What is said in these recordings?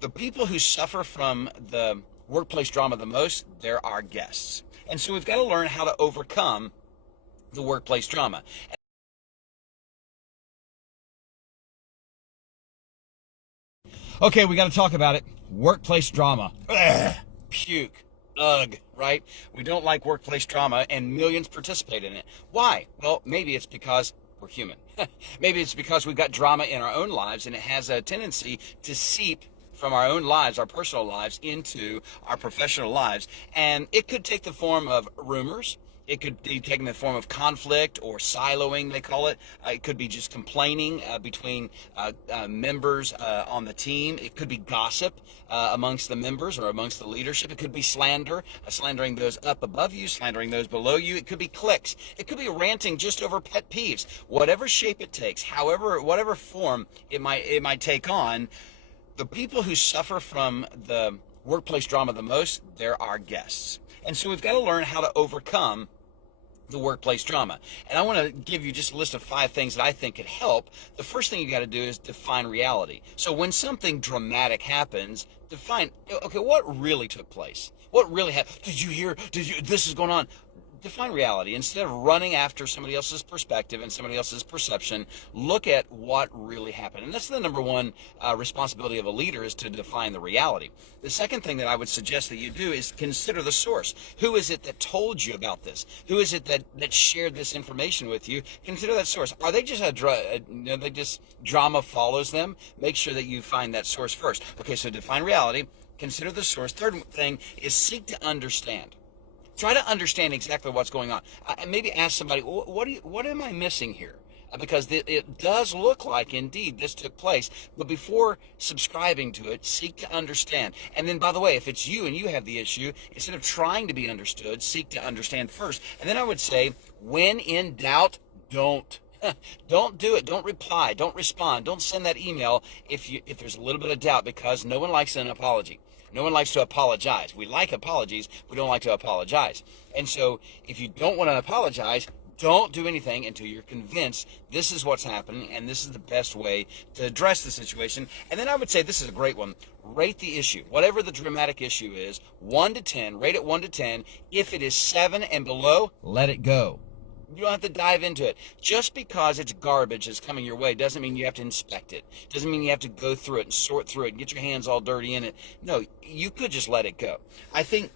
The people who suffer from the workplace drama the most, they're our guests. And so we've got to learn how to overcome the workplace drama. Okay, we got to talk about it. Workplace drama. Ugh, puke. Ugh, right? We don't like workplace drama, and millions participate in it. Why? Well, maybe it's because we're human. Maybe it's because we've got drama in our own lives, and it has a tendency to seep from our own lives, our personal lives, into our professional lives. And it could take the form of rumors. It could be taken the form of conflict or siloing, they call it. It could be just complaining between members on the team. It could be gossip amongst the members or amongst the leadership. It could be slander, slandering those up above you, slandering those below you. It could be cliques. It could be ranting just over pet peeves. Whatever shape it takes, whatever form it might take on, the people who suffer from the workplace drama the most, they're our guests. And so we've got to learn how to overcome the workplace drama. And I want to give you just a list of 5 things that I think could help. The first thing you got to do is define reality. So when something dramatic happens, define, okay, what really took place? What really happened? This is going on. Define reality. Instead of running after somebody else's perspective and somebody else's perception, look at what really happened. And that's the number one responsibility of a leader, is to define the reality. The second thing that I would suggest that you do is consider the source. Who is it that told you about this? Who is it that shared this information with you? Consider that source. Are they just drama follows them? Make sure that you find that source first. Okay, so define reality. Consider the source. Third thing is seek to understand. Try to understand exactly what's going on. And maybe ask somebody, what am I missing here? Because it does look like, indeed, this took place. But before subscribing to it, seek to understand. And then, by the way, if it's you and you have the issue, instead of trying to be understood, seek to understand first. And then I would say, when in doubt, don't. Don't do it. Don't reply. Don't respond. Don't send that email if there's a little bit of doubt, because no one likes an apology. No one likes to apologize. We like apologies. We don't like to apologize. And so if you don't want to apologize, don't do anything until you're convinced this is what's happening and this is the best way to address the situation. And then I would say, this is a great one. Rate the issue. Whatever the dramatic issue is, 1 to 10, rate it 1 to 10. If it is 7 and below, let it go. You don't have to dive into it. Just because it's garbage that's coming your way doesn't mean you have to inspect it. Doesn't mean you have to go through it and sort through it and get your hands all dirty in it. No, you could just let it go. I think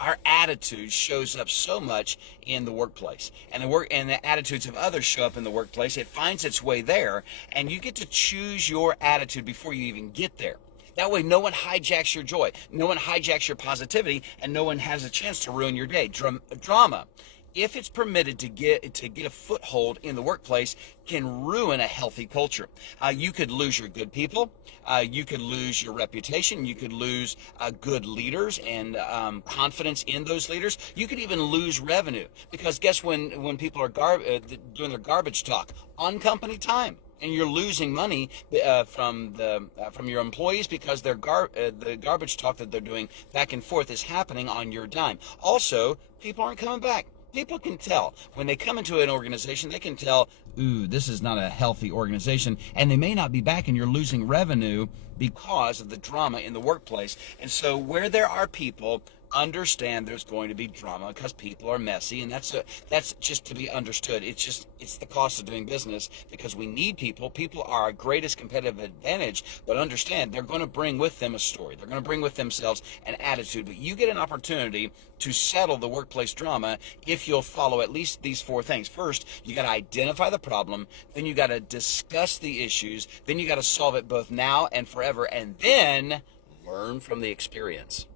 our attitude shows up so much in the workplace, and the attitudes of others show up in the workplace. It finds its way there, and you get to choose your attitude before you even get there. That way, no one hijacks your joy, no one hijacks your positivity, and no one has a chance to ruin your day. Drama, if it's permitted to get a foothold in the workplace, can ruin a healthy culture. You could lose your good people. You could lose your reputation. You could lose good leaders and confidence in those leaders. You could even lose revenue, because guess when people are doing their garbage talk on company time, and you're losing money from your employees because the garbage talk that they're doing back and forth is happening on your dime. Also, people aren't coming back. People can tell. When they come into an organization, they can tell, ooh, this is not a healthy organization, and they may not be back, and you're losing revenue because of the drama in the workplace. And so where there are people, understand there's going to be drama, because people are messy, and that's just to be understood. It's the cost of doing business, because we need people. People are our greatest competitive advantage, but understand they're going to bring with them a story. They're going to bring with themselves an attitude. But you get an opportunity to settle the workplace drama if you'll follow at least these 4 things. First, you got to identify the problem, then you got to discuss the issues, then you got to solve it both now and forever, and then learn from the experience.